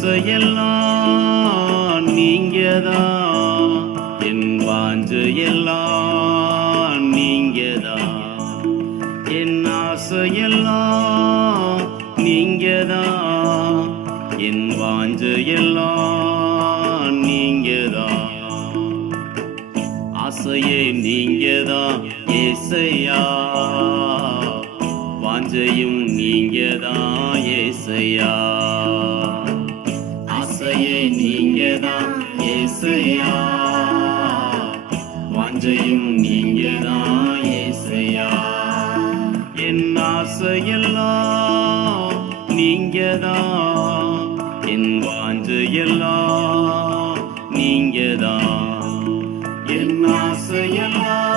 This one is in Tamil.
ஆசையெல்லாம் நீங்கதான், என் வாஞ்சையெல்லாம் நீங்கதான், என் ஆசையெல்லாம் நீங்கதான், என் வாஞ்சையெல்லாம் நீங்கதான். ஆசையே நீங்கதான் ஏசையா, வாஞ்சையும் நீங்கதான் ஏசையா. ஆசையே நீங்கதான் ஏசையா, வாஞ்சையும் நீங்கதான் ஏசையா. என் ஆசையெல்லாம் நீங்கதான், என் வாஞ்சையெல்லாம் நீங்கதான், என் ஆசையெல்லாம்